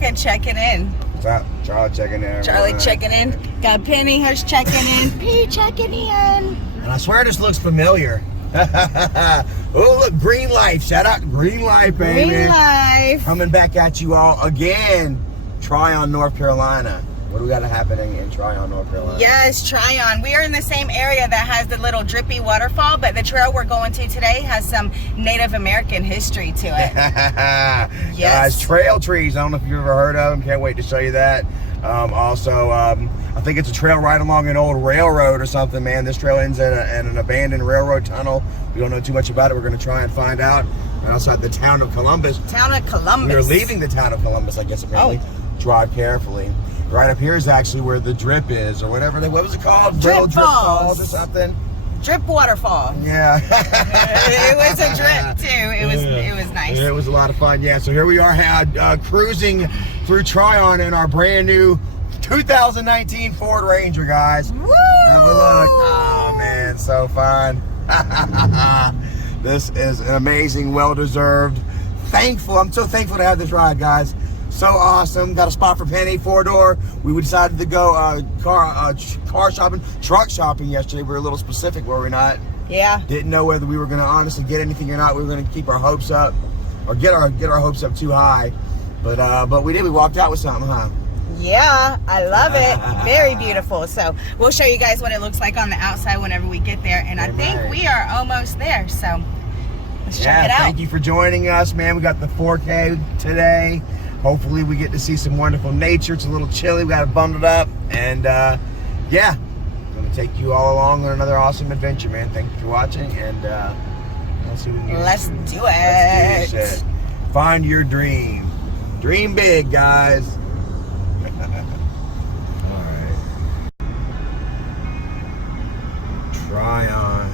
Erica checking in. What's up? Charlie checking in. Charlie checking in. Got Penny Hush checking in. P checking in. And I swear this looks familiar. Oh, look, Green Life. Shout out to Green Life, baby. Green Life. Coming back at you all again. Tryon, North Carolina. What do we got happening in Tryon, North Carolina? Yes, Tryon. We are in the same area that has the little drippy waterfall, but the trail we're going to today has some Native American history to it. Yes. Yes. Trail trees. I don't know if you've ever heard of them. Can't wait to show you that. Also, I think it's a trail right along an old railroad or something, man. This trail ends at an abandoned railroad tunnel. We don't know too much about it. We're going to try and find out. And outside the town of Columbus. Town of Columbus. We're leaving the town of Columbus, I guess, apparently. Oh. Drive carefully. Right up here is actually where the drip is, or whatever. What was it called? Drip Falls or something? Drip waterfall. Yeah. It was a drip too. It was nice. It was a lot of fun. Yeah. So here we are, cruising through Tryon in our brand new 2019 Ford Ranger, guys. Woo! Have a look. Oh man, so fun. This is an amazing, well-deserved. Thankful. I'm so thankful to have this ride, guys. So awesome. Got a spot for Penny, 4-door. We decided to go car shopping, truck shopping yesterday. We were a little specific, were we not? Yeah. Didn't know whether we were going to honestly get anything or not. We were going to keep our hopes up, or get our hopes up too high. But we did. We walked out with something, huh? Yeah, I love it. Very beautiful. So we'll show you guys what it looks like on the outside whenever we get there. And I think we are almost there. So let's check it out. Thank you for joining us, man. We got the 4K today. Hopefully we get to see some wonderful nature. It's a little chilly. We got it bundled up. And yeah, I'm going to take you all along on another awesome adventure, man. Thank you for watching. And let's see what we can Let's do it. Let's do this shit. Find your dream. Dream big, guys. All right. Tryon,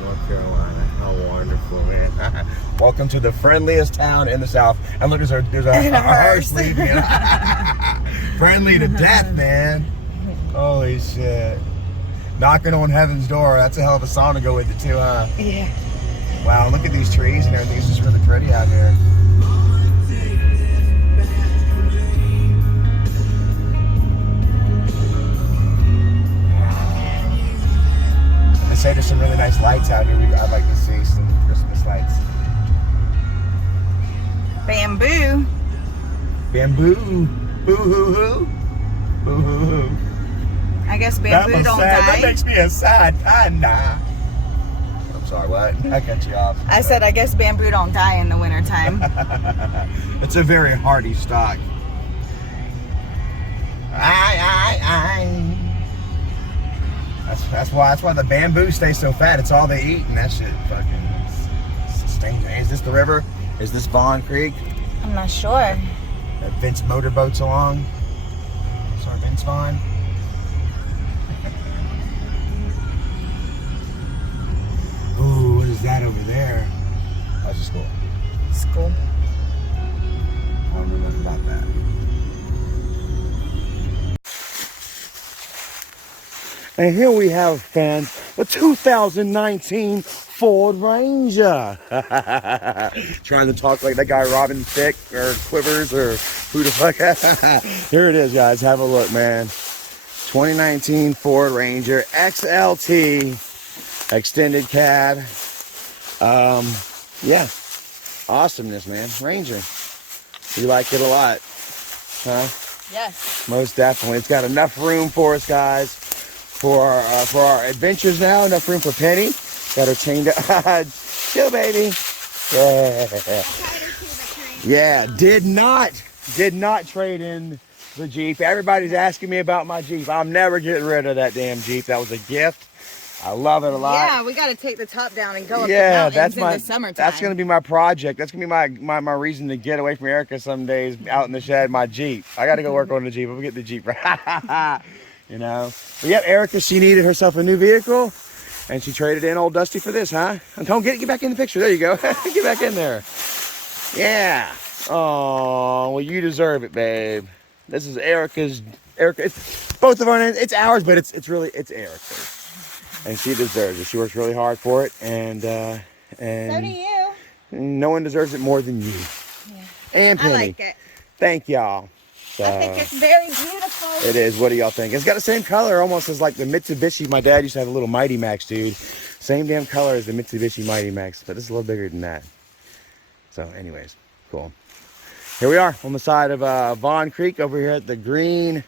North Carolina. How wonderful, man. Welcome to the friendliest town in the South. And look, there's a hearse leaving. Friendly to death, man. Holy shit. Knocking on heaven's door. That's a hell of a song to go with it too, huh? Yeah. Wow, look at these trees and everything. It's just really pretty out here. They say there's some really nice lights out here. I'd like to see some Christmas lights. Bamboo. Bamboo. Boo-hoo-hoo. Boo-hoo-hoo. I guess bamboo don't die. That makes me a sad panda. I'm sorry, what? I cut you off. I said, I guess bamboo don't die in the wintertime. It's a very hardy stock. That's why the bamboo stays so fat. It's all they eat, and that shit fucking sustains it. Is this the river? Is this Vaughn Creek? I'm not sure. That Vince motorboats along. Sorry, Vince Vaughn. Ooh, what is that over there? That's a school. School. I don't know nothing about that. And here we have, fans, the 2019 Ford Ranger. Trying to talk like that guy Robin Thicke or Quivers or who the fuck. Here it is, guys. Have a look, man. 2019 Ford Ranger XLT extended cab. Yeah, awesomeness, man. Ranger. We like it a lot, huh? Yes. Most definitely. It's got enough room for us, guys, for our adventures now. Enough room for Penny. Got her chained up. Chill, baby. Yeah. Yeah. Did not trade in the Jeep. Everybody's asking me about my Jeep. I'm never getting rid of that damn Jeep. That was a gift. I love it a lot. Yeah, we got to take the top down and go up the mountains in the summertime. That's going to be my project. That's going to be my reason to get away from Erica some days out in the shed, my Jeep. I got to go work on the Jeep. I'm going to get the Jeep right. You know. But yeah, Erica, she needed herself a new vehicle, and she traded in old Dusty for this, huh? Don't get back in the picture. There you go. Get back in there. Yeah. Oh, well, you deserve it, babe. This is Erica. It's both of our names. It's ours, but it's really Erica's. And she deserves it. She works really hard for it, and so do you. No one deserves it more than you. and Penny. I like it. Thank y'all. So, I think it's very beautiful. it is. What do y'all think? It's got the same color almost as like the Mitsubishi. My dad used to have a little Mighty Max, dude. Same damn color as the Mitsubishi Mighty Max, but it's a little bigger than that. So anyways, cool. Here we are on the side of Vaughn Creek over here at the Green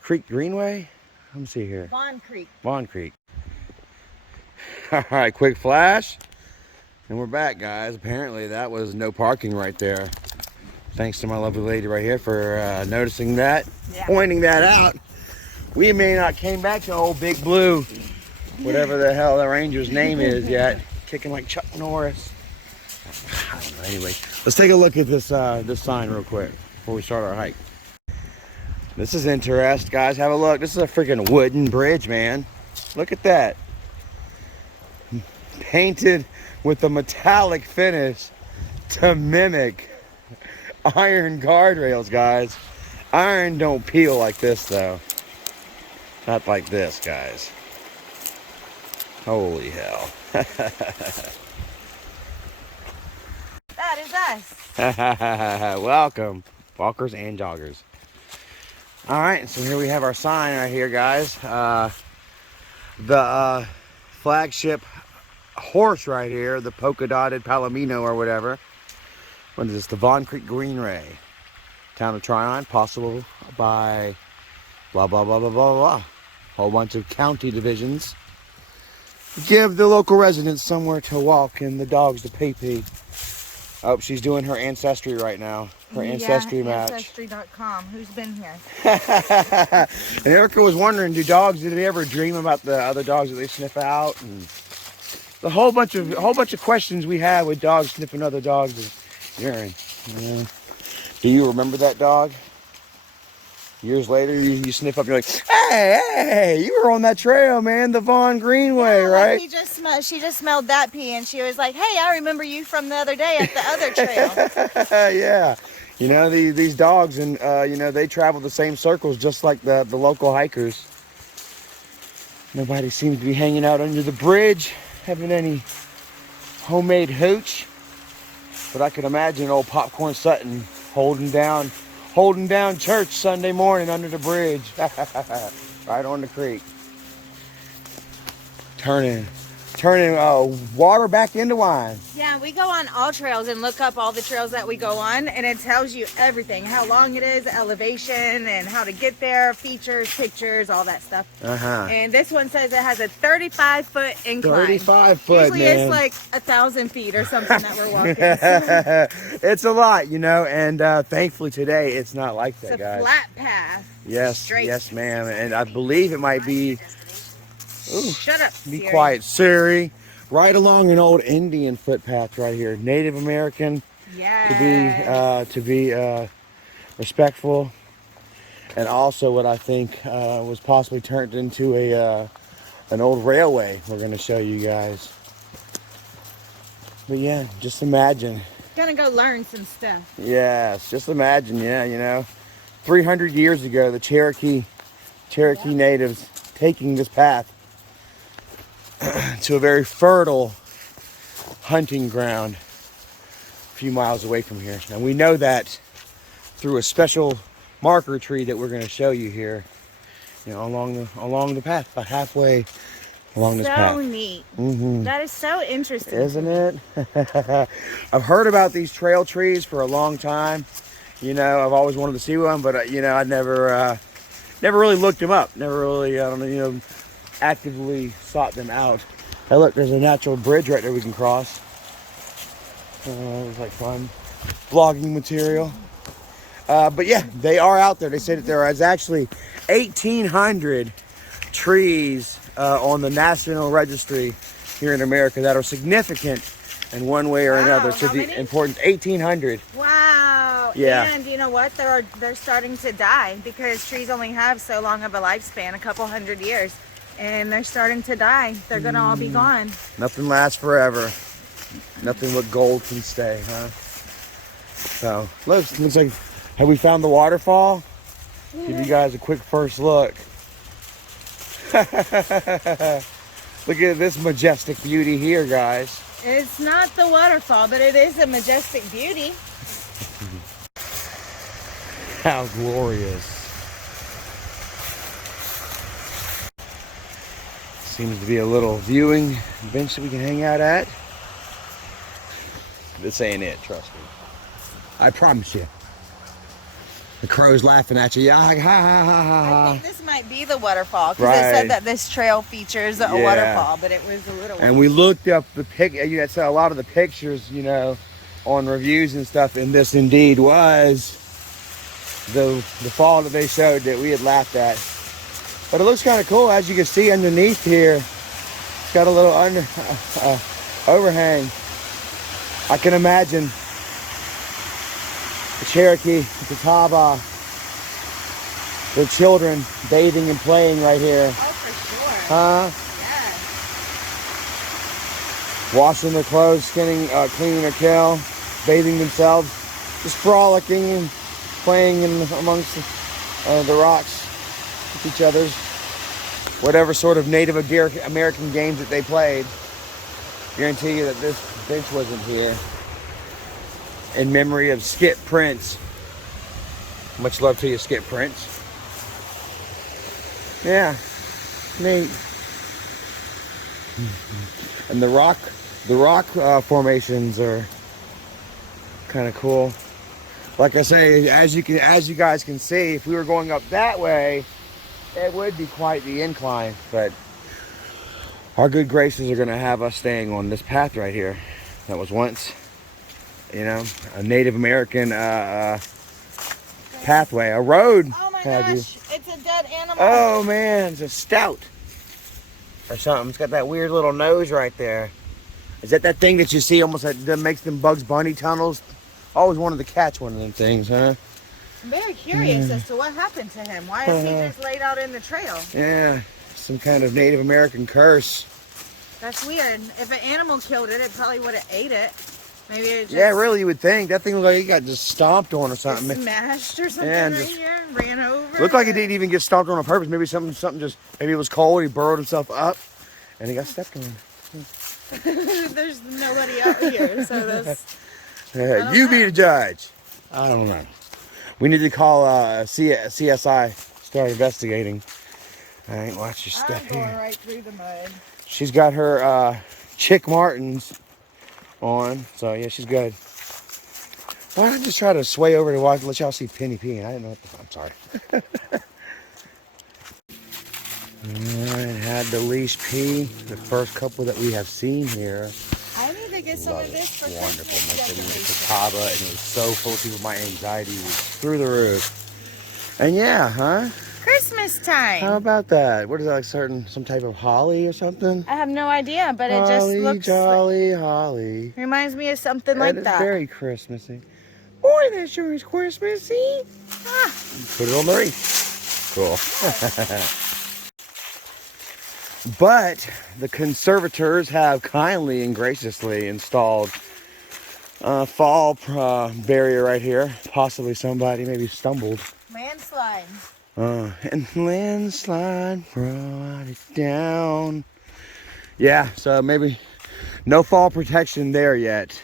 Creek Greenway. Let me see here. Vaughn Creek. Vaughn Creek. All right, quick flash. And we're back, guys. Apparently that was no parking right there. Thanks to my lovely lady right here for noticing that, pointing that out. We may not came back to old Big Blue, whatever the hell the Ranger's name is yet, kicking like Chuck Norris. I don't know. Anyway, let's take a look at this this sign real quick before we start our hike. This is interesting, guys. Have a look. This is a freaking wooden bridge, man. Look at that. Painted with a metallic finish to mimic iron guardrails, guys. Iron don't peel like this, though. Not like this, guys. Holy hell. That is us. Welcome, walkers and joggers. All right, so here we have our sign right here, guys. The flagship horse right here, the polka dotted Palomino or whatever. What is this? The Vaughn Creek Greenway, town of Tryon, possible by blah blah blah blah blah blah. Whole bunch of county divisions. Give the local residents somewhere to walk and the dogs to pee. Oh, she's doing her ancestry right now. Her ancestry match. Ancestry.com. Who's been here? And Erica was wondering, do they ever dream about the other dogs that they sniff out? And the whole bunch of questions we had with dogs sniffing other dogs' urine. Yeah. Do you remember that dog? Years later, you sniff up, you're like, hey, you were on that trail, man, the Vaughn Greenway, right? She just smelled that pee, and she was like, hey, I remember you from the other day at the other trail. Yeah. You know, these dogs, and, you know, they travel the same circles just like the local hikers. Nobody seems to be hanging out under the bridge, having any homemade hooch. But I can imagine old Popcorn Sutton holding down church Sunday morning under the bridge. Right on the creek. Turning water back into wine. Yeah, we go on all trails and look up all the trails that we go on, and it tells you everything, how long it is, elevation, and how to get there, features, pictures, all that stuff. And this one says it has a 35-foot incline. 35 foot, usually man. It's like 1,000 feet or something that we're walking. It's a lot, you know, and thankfully today it's not like that, it's a guys. flat path. Yes, Straight. yes, ma'am. And I believe it might be. Ooh, Shut up, be Siri. quiet, Siri. Right along an old Indian footpath right here. Native American. Yes. To be respectful, and also what I think was possibly turned into an old railway. We're gonna show you guys. But yeah, just imagine. Gonna go learn some stuff. Yes, just imagine. Yeah, you know, 300 years ago, the Cherokee natives taking this path to a very fertile hunting ground a few miles away from here. And we know that through a special marker tree that we're going to show you here, you know, along the path, about halfway along this path. So neat. Mm-hmm. That is so interesting. Isn't it? I've heard about these trail trees for a long time. You know, I've always wanted to see one, but you know, I never really looked them up. Never really, actively sought them out. Hey, look, there's a natural bridge right there we can cross. It was like fun vlogging material. But yeah, they are out there. They say that there is actually 1,800 trees on the National Registry here in America that are significant in one way or another to the importance. 1,800. Wow. Yeah. And you know what? They're starting to die because trees only have so long of a lifespan, a couple hundred years. And they're starting to die. They're going to all be gone. Nothing lasts forever. Nothing but gold can stay, huh? So, looks like, have we found the waterfall? Yeah. Give you guys a quick first look. Look at this majestic beauty here, guys. It's not the waterfall, but it is a majestic beauty. How glorious. Seems to be a little viewing bench that we can hang out at. This ain't it, trust me. I promise you. The crow's laughing at you. Yeah, ha, ha, ha, ha. I think this might be the waterfall because it said that this trail features a waterfall, but it was a little one. And we looked up the you had said a lot of the pictures, you know, on reviews and stuff, and this indeed was the fall that they showed that we had laughed at. But it looks kind of cool, as you can see underneath here. It's got a little overhang. I can imagine the Cherokee, the Catawba, their children bathing and playing right here. Oh, for sure. Huh? Yeah. Washing their clothes, cleaning their tail, bathing themselves, just frolicking and playing amongst the rocks with each other's. Whatever sort of Native American games that they played. Guarantee you that this bench wasn't here in memory of Skip Prince. Much love to you, Skip Prince. Yeah, neat. And the rock formations are kind of cool. Like I say, as you guys can see, if we were going up that way, it would be quite the incline. But our good graces are going to have us staying on this path right here. That was once, you know, a Native American pathway, a road. Oh my gosh, it's a dead animal. Oh man, it's a stout or something. It's got that weird little nose right there. Is that thing that you see almost that makes them Bugs Bunny tunnels? Always wanted to catch one of them things, huh? I'm very curious as to what happened to him. Why is he just laid out in the trail? Yeah, some kind of Native American curse. That's weird. If an animal killed it, it probably would have ate it. Maybe it just... Yeah, really, you would think. That thing looked like it got just stomped on or something. Smashed or something yeah, right here. Ran over. Looked like it didn't even get stomped on purpose. Maybe something just, maybe it was cold. He burrowed himself up and he got stepped on. There's nobody out here, so that's... You be the judge. I don't know. We need to call CSI, start investigating. All right, watch your step here. Going right through the mud. She's got her Chick Martens on, so yeah, she's good. Why don't I just try to sway over to watch, let y'all see Penny peeing? I didn't know what I'm sorry. Alright, had the leash pee. The first couple that we have seen here. I need to get some of this for wonderful. Christmas. It's Catawba, and it was so full of people. My anxiety was through the roof. And yeah, huh? Christmas time. How about that? What is that, like some type of holly or something? I have no idea, but it just looks jolly holly. Reminds me of something like that. It's very Christmassy. Boy, that sure is Christmassy. Ah. Put it on the wreath. Cool. But the conservators have kindly and graciously installed a fall barrier right here. Possibly somebody maybe stumbled. Landslide. And landslide brought it down. Yeah, so maybe no fall protection there yet.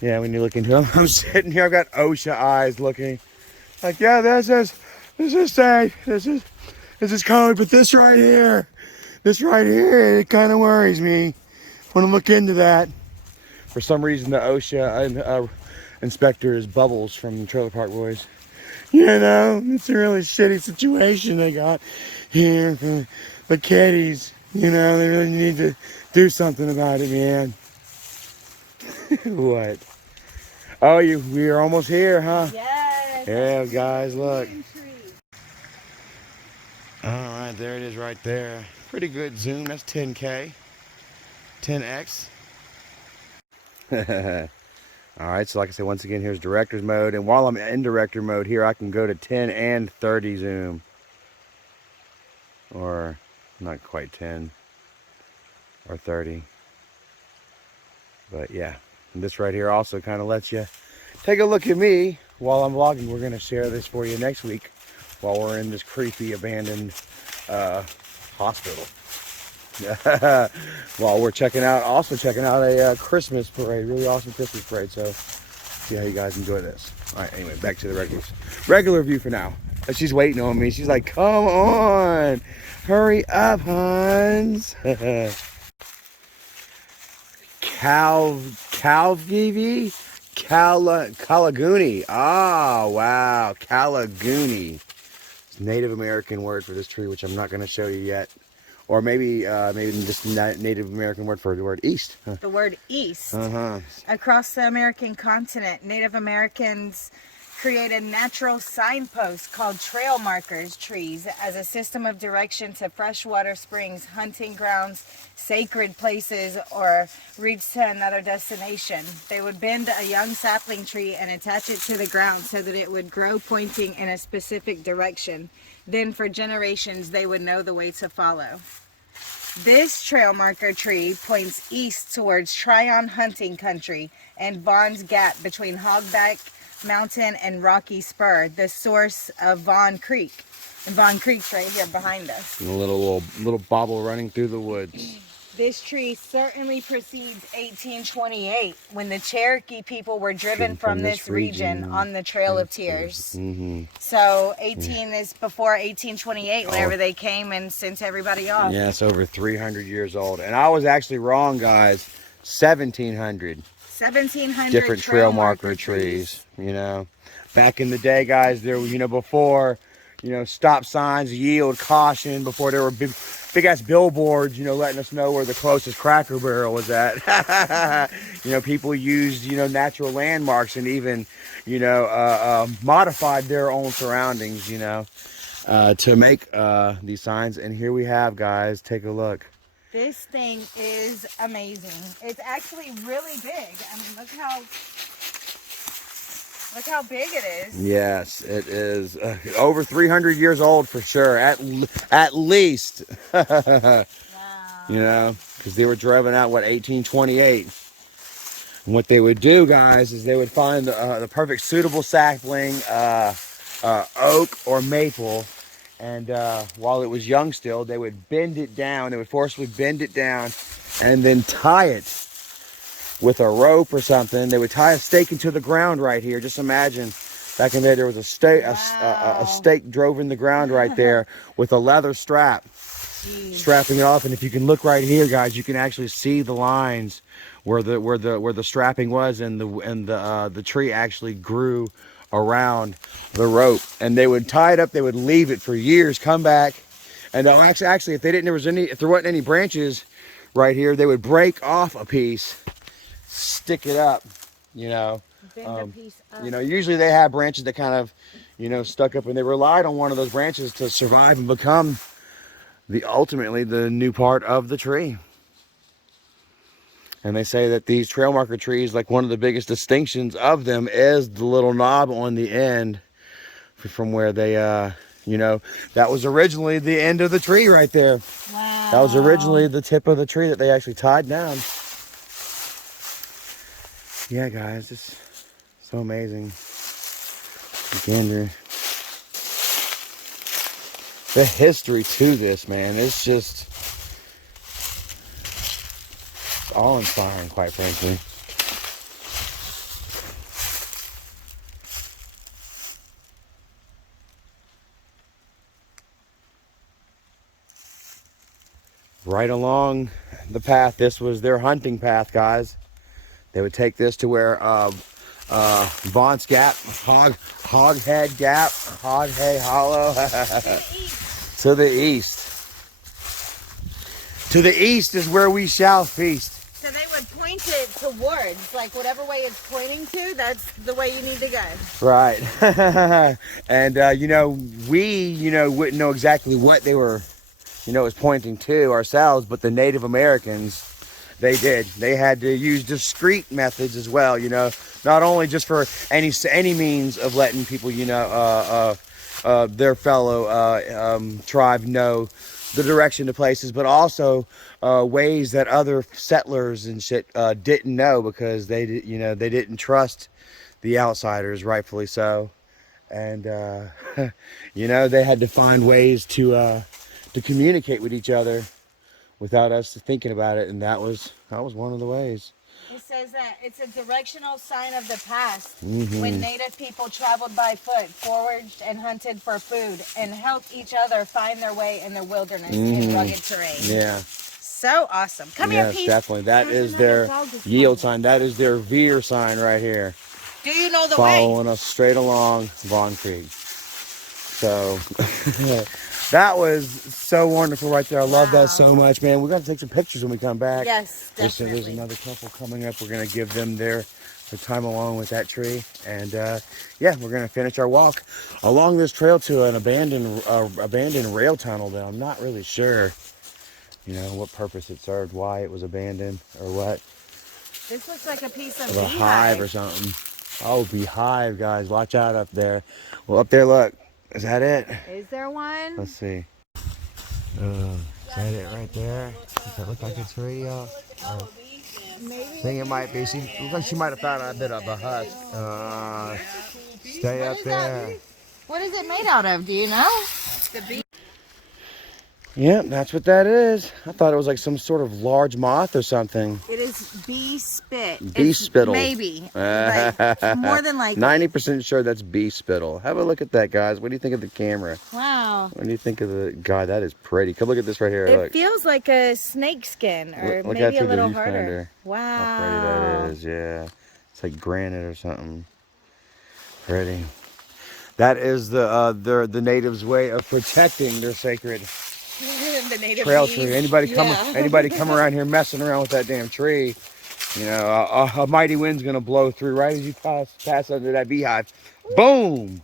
Yeah, when you look into them, I'm sitting here, I've got OSHA eyes looking. Like, yeah, this is safe. This is code, but this right here, it kind of worries me when I look into that. For some reason, the OSHA inspector is Bubbles from Trailer Park Boys. You know, it's a really shitty situation they got here for the kiddies. You know, they really need to do something about it, man. What? Oh, we are almost here, huh? Yes. Yeah, guys, look. All right, there it is right there. Pretty good zoom. That's 10K. 10X. All right, so like I said, once again, here's director's mode. And while I'm in director mode here, I can go to 10 and 30 zoom. Or not quite 10 or 30. But yeah, and this right here also kind of lets you take a look at me while I'm vlogging. We're going to share this for you next week while we're in this creepy abandoned hospital. While we're also checking out a Christmas parade, really awesome Christmas parade. So See how you guys enjoy this. All right, anyway, back to the regular view for now. She's waiting on me. She's like, come on, hurry up, Hans. Calgary? Kalaguni. Ah, wow, Kalaguni. It's a Native American word for this tree, which I'm not going to show you yet. Or maybe just Native American word for the word east. Huh. The word east. Across the American continent, Native Americans created natural signposts called trail markers trees as a system of direction to freshwater springs, hunting grounds, sacred places, or routes to another destination. They would bend a young sapling tree and attach it to the ground so that it would grow pointing in a specific direction. Then for generations they would know the way to follow. This trail marker tree points east towards Tryon hunting country and Vaughn's Gap between Hogback Mountain and Rocky Spur, the source of Vaughn Creek. And Vaughn Creek's right here behind us. And a little bobble running through the woods. This tree certainly precedes 1828 when the Cherokee people were driven from this region on the Trail of Tears. So 18 is before 1828 whenever they came and sent everybody off. Yeah, it's over 300 years old. And I was actually wrong, guys. 1700. 1700 different trail marker trees, you know. Back in the day, guys, there were, you know, before, you know, stop signs, yield, caution, before there were big ass billboards, you know, letting us know where the closest Cracker Barrel was at. You know, people used, you know, natural landmarks and even, you know, modified their own surroundings, you know, to make these signs. And here we have, guys, take a look. This thing is amazing. It's actually really big. I mean, look how big it is. Yes, it is over 300 years old for sure, at least. Wow. You know, because they were driven out, what, 1828. And what they would do, guys, is they would find the perfect suitable sapling, oak or maple. And while it was young still, they would bend it down. They would forcibly bend it down and then tie it with a rope or something. They would tie a stake into the ground right here. Just imagine back in there was a stake, a stake drove in the ground right there with a leather strap. Jeez. Strapping it off. And if you can look right here, guys, you can actually see the lines where the strapping was, and the tree actually grew around the rope. And they would tie it up, they would leave it for years, come back, and actually if there wasn't any branches right here, they would break off a piece, stick it up, you know. Bend a piece up. You know, usually they have branches that kind of, you know, stuck up, and they relied on one of those branches to survive and become ultimately the new part of the tree. And they say that these trail marker trees, like, one of the biggest distinctions of them is the little knob on the end from where they, you know, that was originally the end of the tree right there. Wow. That was originally the tip of the tree that they actually tied down. Yeah, guys, it's so amazing. Again, the history to this, man, it's just awe-inspiring, quite frankly. Right along the path, this was their hunting path, guys. They would take this to where Vaughn's Gap, Hoghead Gap, Hoghead Hollow, to the east. To the east is where we shall feast. So they would point it towards, like, whatever way it's pointing to, that's the way you need to go. Right. And, you know, we, you know, wouldn't know exactly what they were, you know, was pointing to ourselves, but the Native Americans, they did. They had to use discreet methods as well, you know, not only just for any means of letting people, you know, their fellow tribe know the direction to places, but also ways that other settlers and shit didn't know, because they didn't trust the outsiders, rightfully so. And you know, they had to find ways to communicate with each other without us thinking about it, and that was one of the ways. It says that it's a directional sign of the past when native people traveled by foot, foraged and hunted for food, and helped each other find their way in the wilderness in rugged terrain. Yeah. So awesome. Come here, Yes, Pete. definitely. That There's is another their dog that's yield coming. sign. That is their veer sign right here. Do you know the way? Following us straight along Vaughn Creek. So that was so wonderful right there. I love that so much, man. We're going to take some pictures when we come back. Yes, definitely. There's another couple coming up. We're going to give them their time along with that tree. And yeah, we're going to finish our walk along this trail to an abandoned rail tunnel that I'm not really sure, you know, what purpose it served, why it was abandoned or what. This looks like a piece of A hive or beehive. something. Oh, beehive, guys. Watch out up there. Well, up there, look. Is that it? Is there one? Let's see. Is that it right there? Does that look like a tree, y'all? I think it might be. She looks like she might have found a bit of a husk. Stay up there. What is it made out of? Do you know? The bee. Yep, that's what that is. I thought it was like some sort of large moth or something. It is bee spit. Bee It's spittle. Maybe. Like, more than likely. 90% sure that's bee spittle. Have a look at that, guys. What do you think of the camera? Wow. What do you think of the... God, that is pretty. Come look at this right here. It Look. feels like a snake skin, or Look maybe at a little the harder. viewfinder. Wow. How pretty that is, yeah. It's like granite or something. Pretty. That is the natives' way of protecting their sacred The native trail bees. tree. Anybody come around here messing around with that damn tree, you know, a mighty wind's gonna blow through right as you pass under that beehive. Boom!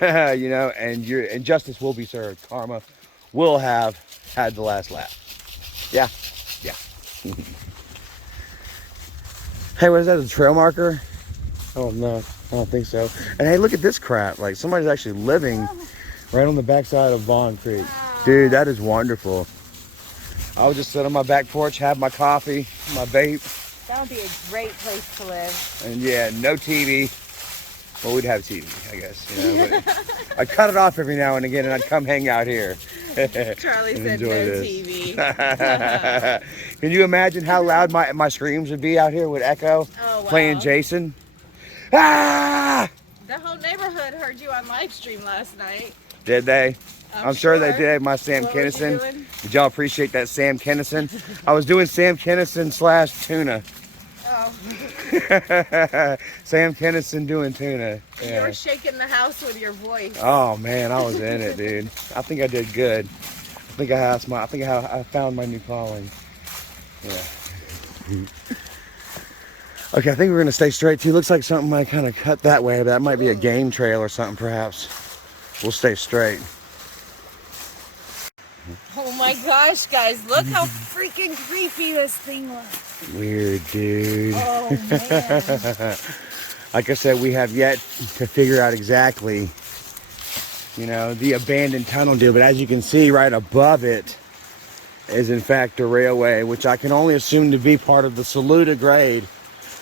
You know, and justice will be served. Karma will have had the last laugh. Yeah, yeah. Hey, what is that? A trail marker? Oh no, I don't think so. And hey, look at this crap. Like somebody's actually living right on the backside of Vaughn Creek. Dude, that is wonderful. I would just sit on my back porch, have my coffee, my vape. That would be a great place to live. And yeah, no TV. Well, we'd have TV, I guess. You know, but I'd cut it off every now and again, and I'd come hang out here. Charlie and said no enjoy this. TV. Can you imagine how loud my screams would be out here with Echo playing Jason? Ah! The whole neighborhood heard you on Livestream last night. Did they? I'm sure they did. My Sam What was you Kennison. doing? Did y'all appreciate that Sam Kennison? I was doing Sam Kennison / tuna. Oh. Sam Kennison doing tuna. You Yeah. were shaking the house with your voice. Oh man, I was in it, dude. I think I did good. I think I found my new calling. Yeah. Okay, I think we're gonna stay straight too. Looks like something might kind of cut that way, but that might be a game trail or something, perhaps. We'll stay straight. Oh my gosh, guys, look how freaking creepy this thing looks. Weird, dude. Oh man. Like I said, we have yet to figure out exactly, you know, the abandoned tunnel deal. But as you can see, right above it is in fact a railway, which I can only assume to be part of the Saluda grade,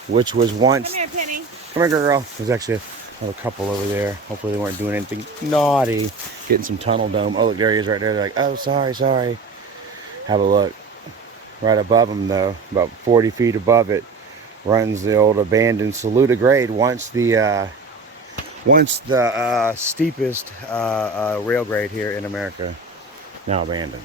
which was once... Come here, Penny. Come here, girl. There's actually another couple over there. Hopefully they weren't doing anything naughty. Getting some tunnel dome. Oh, look, there he is right there. They're like, oh, sorry. Have a look. Right above them, though, about 40 feet above it, runs the old abandoned Saluda grade. Once the steepest rail grade here in America. Now abandoned.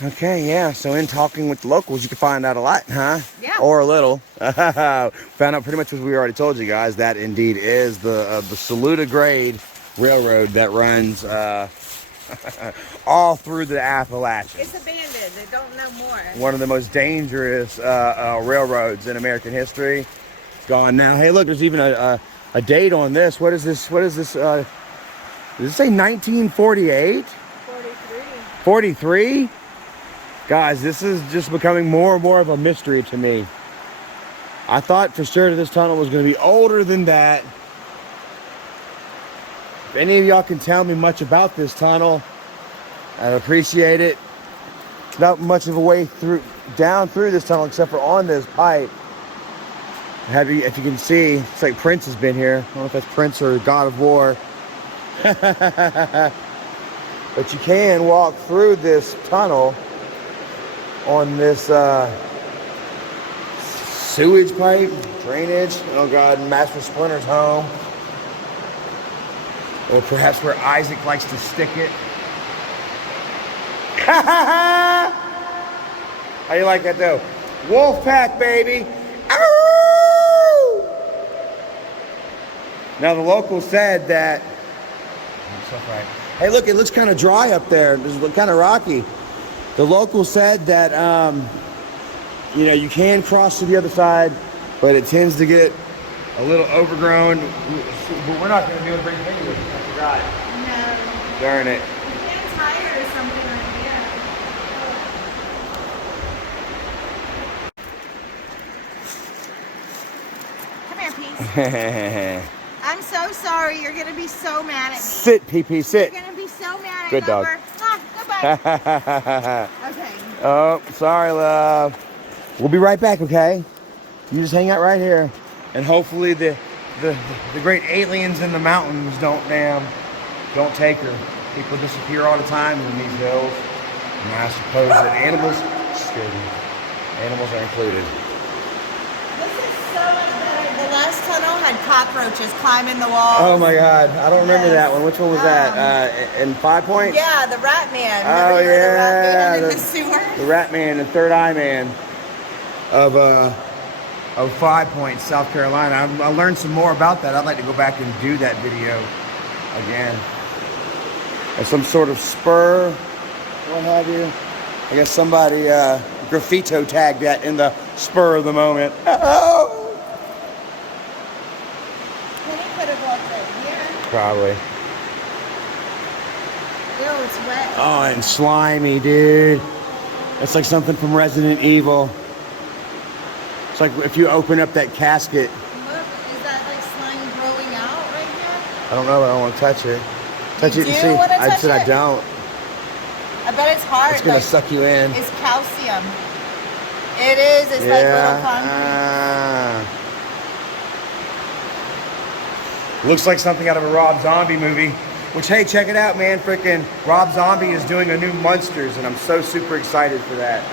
Okay, yeah, so in talking with the locals, you can find out a lot, huh? Yeah. Or a little. Found out pretty much what we already told you guys. That indeed is the Saluda grade railroad that runs all through the Appalachians. It's abandoned. They don't know more. One of the most dangerous railroads in American history. Gone now. Hey, look, there's even a date on this. What is this? Does it say 1948? 43. 43? Guys, this is just becoming more and more of a mystery to me. I thought for sure this tunnel was going to be older than that. If any of y'all can tell me much about this tunnel, I'd appreciate it. Not much of a way down through this tunnel except for on this pipe. If you can see, it's like Prince has been here. I don't know if that's Prince or God of War. But you can walk through this tunnel on this sewage pipe, drainage. Oh God, Master Splinter's home. Or perhaps where Isaac likes to stick it. How you like that though? Wolf pack, baby. Ow! Now the local said that. Hey, look, it looks kind of dry up there. It's kind of rocky. The local said that, you know, you can cross to the other side, but it tends to get a little overgrown. But we're not going to be able to bring it with us. I forgot. No. Darn it. You can't tie it or something right here. Come here, Peace. I'm so sorry. You're going to be so mad at me. Sit, PP, sit. You're going to be so mad at Good dog. Goodbye. Okay. Oh, sorry, love. We'll be right back, okay? You just hang out right here. And hopefully the great aliens in the mountains don't take her. People disappear all the time in these hills. And I suppose that animals are included. This is so much better. The last tunnel had cockroaches climbing the walls. Oh my God, I don't remember that one. Which one was that? In 5 Points? Yeah, the Rat Man. Oh Remember yeah, the Rat Man in the sewer? The Rat Man, the Third Eye Man of 5 Points, South Carolina. I learned some more about that. I'd like to go back and do that video again. As some sort of spur, what have you. I guess somebody graffito tagged that in the spur of the moment. Oh! Penny could have walked right here. Probably. Ew, it's wet. Oh, and slimy, dude. It's like something from Resident Evil. It's like if you open up that casket. Look, is that like slime growing out right here? I don't know, but I don't want to touch it. Touch it and see. Want to I touch said it? I don't. I bet it's hard. It's gonna like, suck you in. It's calcium. It is. It's like little concrete. Looks like something out of a Rob Zombie movie. Which, hey, check it out, man. Freaking Rob Zombie is doing a new Monsters, and I'm so super excited for that.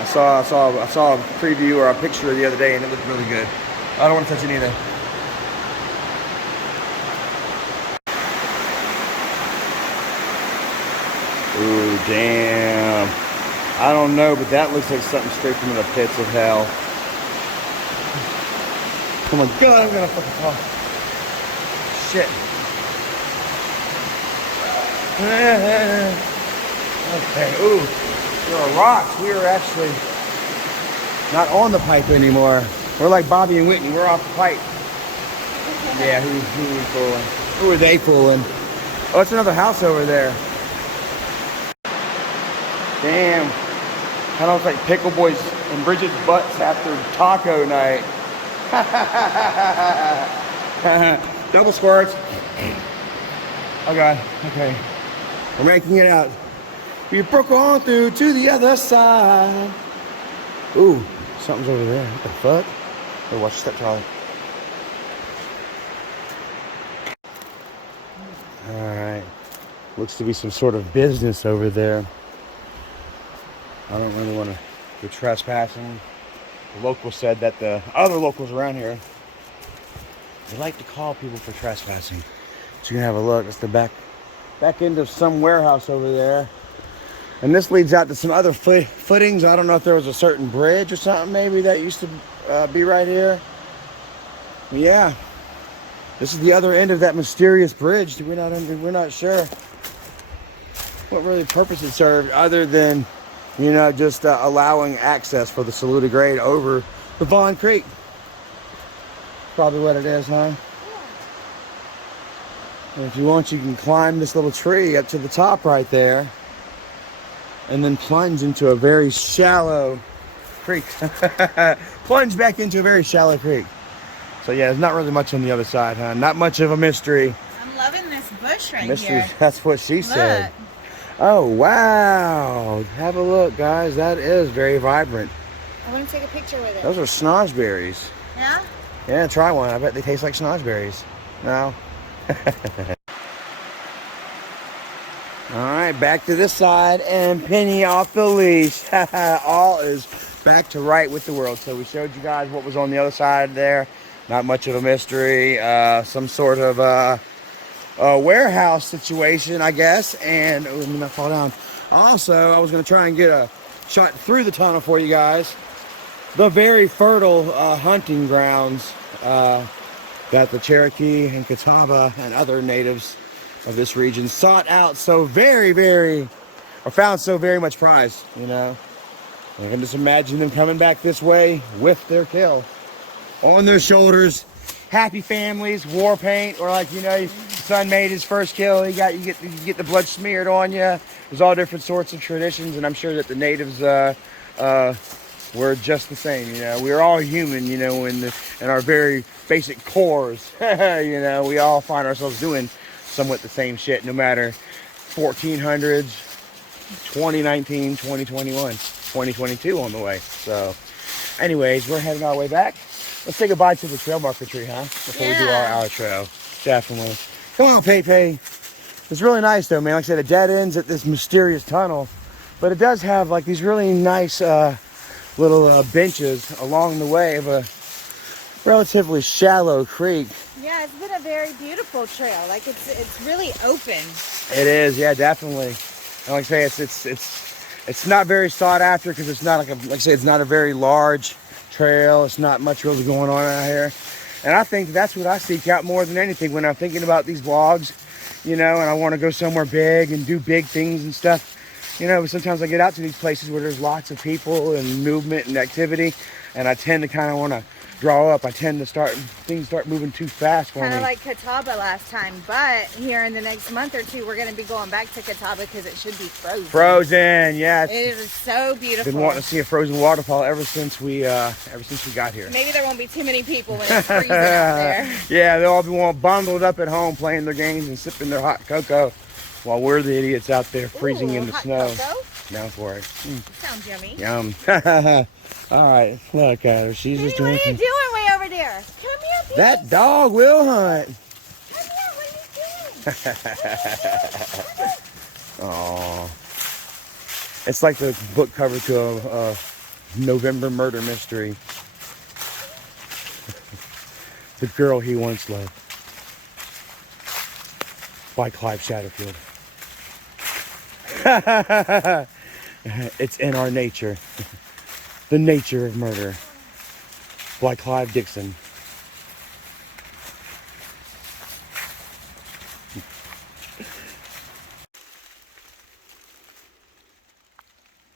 I saw a preview or a picture the other day, and it looked really good. I don't want to touch it either. Ooh, damn. I don't know, but that looks like something straight from the pits of hell. Oh my God, I'm gonna fucking fall. Shit. Okay, ooh, there are rocks. We are actually not on the pipe anymore. We're like Bobby and Whitney, we're off the pipe. Yeah, who are we fooling? Who are they fooling? Oh, it's another house over there. Damn. Kind of looks like Pickle Boys and Bridget's butts after taco night. Double squirts. Oh God, okay. We're making it out. We broke on through to the other side. Ooh, something's over there. What the fuck? Oh, watch the step trolley. Alright. Looks to be some sort of business over there. I don't really want to go trespassing. The local said that the other locals around here, they like to call people for trespassing. So you can have a look. It's the back end of some warehouse over there. And this leads out to some other footings. I don't know if there was a certain bridge or something maybe that used to be right here. Yeah. This is the other end of that mysterious bridge. We're not sure what really purpose it served other than, you know, just allowing access for the Saluda grade over the Vaughn Creek. Probably what it is, huh? And if you want, you can climb this little tree up to the top right there and then plunge into a very shallow creek. Plunge back into a very shallow creek. So yeah, there's not really much on the other side, huh? Not much of a mystery. I'm loving this bush right Mystery, here. that's what she said. Oh, wow. Have a look, guys. That is very vibrant. I want to take a picture with it. Those are snozberries. Yeah? Yeah, try one. I bet they taste like snozberries. No? All right, back to this side and Penny off the leash. All is back to right with the world. So we showed you guys what was on the other side there. Not much of a mystery. Some sort of warehouse situation, I guess. And let me not fall down. Also, I was going to try and get a shot through the tunnel for you guys. The very fertile hunting grounds that the Cherokee and Catawba and other natives of this region sought out so very, or found so very much prized, you know. I can just imagine them coming back this way with their kill on their shoulders. Happy families, war paint, or like, you know, your son made his first kill. You get the blood smeared on you. There's all different sorts of traditions, and I'm sure that the natives were just the same. You know, we're all human. You know, in our very basic cores. You know, we all find ourselves doing somewhat the same shit, no matter 1400s, 2019, 2021, 2022 on the way. So, anyways, we're heading our way back. Let's say goodbye to the trail marker tree, huh? Before we do our outro. Definitely. Come on, Pepe. It's really nice, though, man. Like I said, it dead ends at this mysterious tunnel. But it does have, like, these really nice little benches along the way of a relatively shallow creek. Yeah, it's been a very beautiful trail. Like, it's really open. It is, yeah, definitely. And like I say, it's not very sought after because it's not like I say, it's not a very large trail. It's not much really going on out here, and I think that's what I seek out more than anything when I'm thinking about these vlogs, you know, and I want to go somewhere big and do big things and stuff, you know. But sometimes I get out to these places where there's lots of people and movement and activity, and I tend to kind of want to draw up. I tend to things start moving too fast for me. Kind of like Catawba last time, but here in the next month or two, we're going to be going back to Catawba because it should be frozen. Frozen, yes. It is so beautiful. Been wanting to see a frozen waterfall ever since we got here. Maybe there won't be too many people when it's freezing out there. Yeah, they'll all be all bundled up at home playing their games and sipping their hot cocoa while we're the idiots out there freezing in the snow. Cocoa? Down for it. Sounds yummy. Yum. All right, look at her. She's just What are drinking. you doing way over there? Come here, Pete. That dog will hunt. Come here. What are you doing? Oh, it's like the book cover to a November murder mystery. The Girl He Once Loved by Clive Satterfield. It's in our nature. The Nature of Murder by Clive Dixon.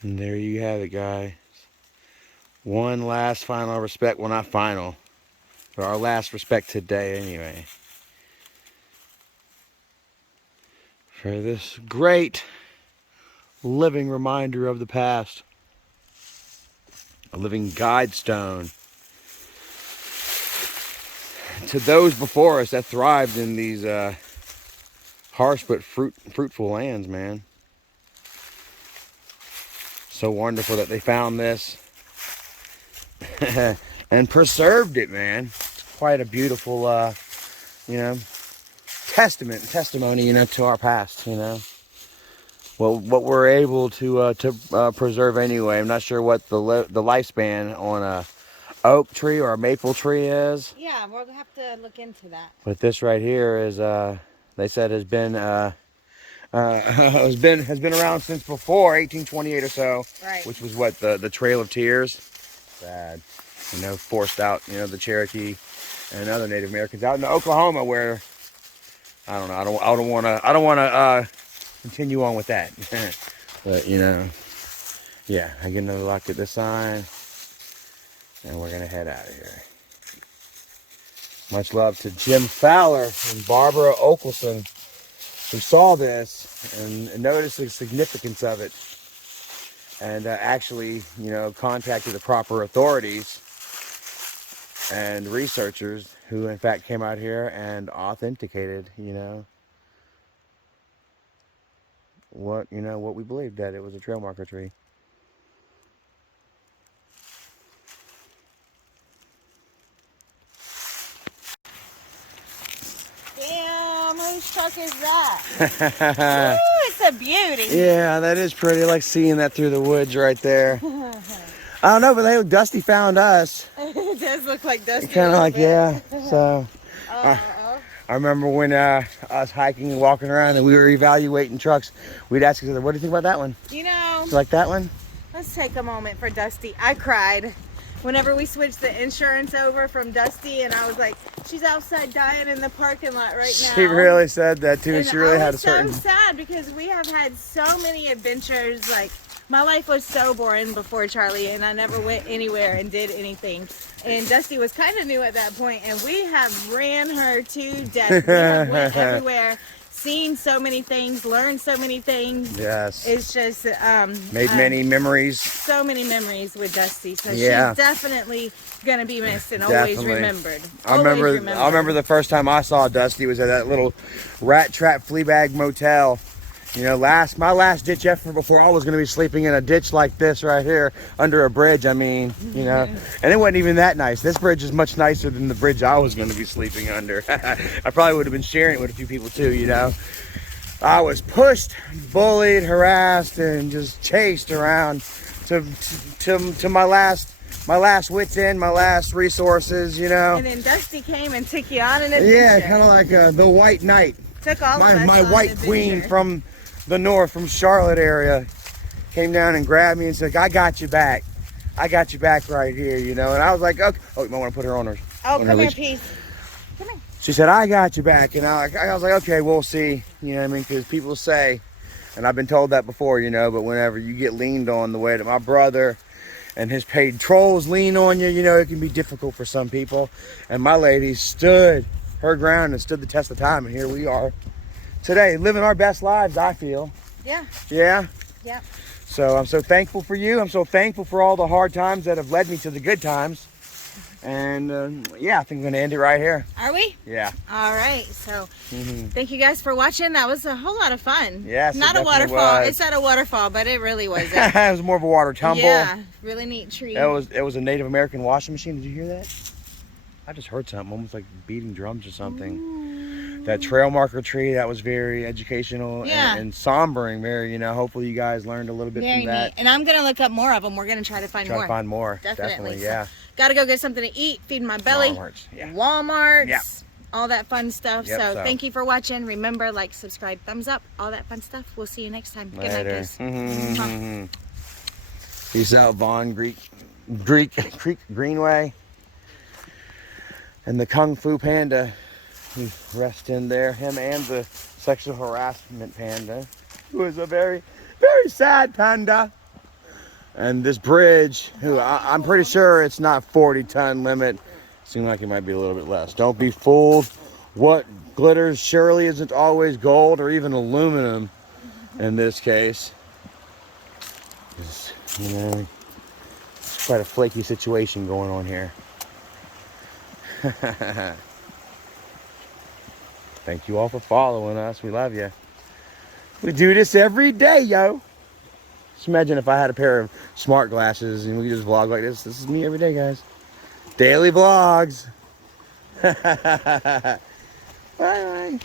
And there you have it, guys. One last final respect. Well, not final, but our last respect today anyway. For this great living reminder of the past. A living guide stone to those before us that thrived in these harsh but fruitful lands, man. So wonderful that they found this and preserved it, man. It's quite a beautiful, you know, testimony, you know, to our past, you know. Well, what we're able to preserve anyway. I'm not sure what the lifespan on a oak tree or a maple tree is. Yeah, we'll have to look into that. But this right here is, they said has been has been around since before 1828 or so. Right. Which was what the Trail of Tears. Sad, you know, forced out, you know, the Cherokee and other Native Americans out in Oklahoma, where I don't know. I don't want to continue on with that. But, you know, yeah, I get another look at this sign, and we're going to head out of here. Much love to Jim Fowler and Barbara Okelson, who saw this and noticed the significance of it, and actually, you know, contacted the proper authorities and researchers who, in fact, came out here and authenticated, you know, what we believed, that it was a trail marker tree. Damn, whose truck is that? Ooh, it's a beauty. Yeah, that is pretty. I like seeing that through the woods right there. I don't know, but Dusty found us. It does look like Dusty. Kind of like, yeah. So Oh. I remember when I was hiking and walking around and we were evaluating trucks, we'd ask each other, what do you think about that one? You know, You like that one? let's take a moment for Dusty. I cried whenever we switched the insurance over from Dusty, and I was like, she's outside dying in the parking lot right now. She really said that too. And She really I had a was certain... so sad because we have had so many adventures. Like, my life was so boring before Charlie, and I never went anywhere and did anything. And Dusty was kind of new at that point, and we have ran her to death. We have went everywhere, seen so many things, learned so many things. Yes. It's just made many memories. so many memories with Dusty. So Yeah. she's definitely gonna be missed and Definitely. always remembered. I remember the first time I saw Dusty was at that little rat trap flea bag motel. You know, my last ditch effort before I was going to be sleeping in a ditch like this right here under a bridge. I mean, you know, and it wasn't even that nice. This bridge is much nicer than the bridge I was going to be sleeping under. I probably would have been sharing it with a few people too, you know. I was pushed, bullied, harassed, and just chased around to my last wit's end, my last resources, you know. And then Dusty came and took you on an adventure. Yeah, kind of like the White Knight. Took all of us My on white an queen adventure. from the north, from Charlotte area, came down and grabbed me and said, I got you back. I got you back right here, you know. And I was like, okay. Oh, you might want to put her on her. Oh, on her come here, leash. Peace. Come here. She said, I got you back. And I was like, okay, we'll see. You know what I mean? Because people say, and I've been told that before, you know, but whenever you get leaned on the way that my brother and his paid trolls lean on you, you know, it can be difficult for some people. And my lady stood her ground and stood the test of time. And here we are today, living our best lives, I feel. Yeah. Yeah? Yeah. So I'm so thankful for you. I'm so thankful for all the hard times that have led me to the good times. And yeah, I think I'm going to end it right here. Are we? Yeah. All right. So thank you guys for watching. That was a whole lot of fun. Yes, it Not a definitely waterfall. was. It's not a waterfall, but it really was. It was more of a water tumble. Yeah. Really neat tree. It was a Native American washing machine. Did you hear that? I just heard something, almost like beating drums or something. Ooh. That trail marker tree, that was very educational and sombering. Very, you know, hopefully you guys learned a little bit Very from that. neat. And I'm going to look up more of them. We're going to try to find Try more. to find more. Definitely. Yeah. Got to go get something to eat, feed my belly. Walmarts. Yeah. Walmarts. Yep. All that fun stuff. Yep, so so. thank you for watching. Remember, like, subscribe, thumbs up, all that fun stuff. We'll see you next time. Good night, Later. guys. Peace out, Vaughn Creek Greenway. And the Kung Fu Panda, he rests in there. Him and the sexual harassment panda, who is a very, very sad panda. And this bridge, who I'm pretty sure it's not 40-ton limit. Seems like it might be a little bit less. Don't be fooled. What glitters surely isn't always gold or even aluminum in this case. You know, it's quite a flaky situation going on here. Thank you all for following us. We love you. We do this every day, yo. Just imagine if I had a pair of smart glasses and we just vlog like this. This is me every day, guys. Daily vlogs. Bye bye.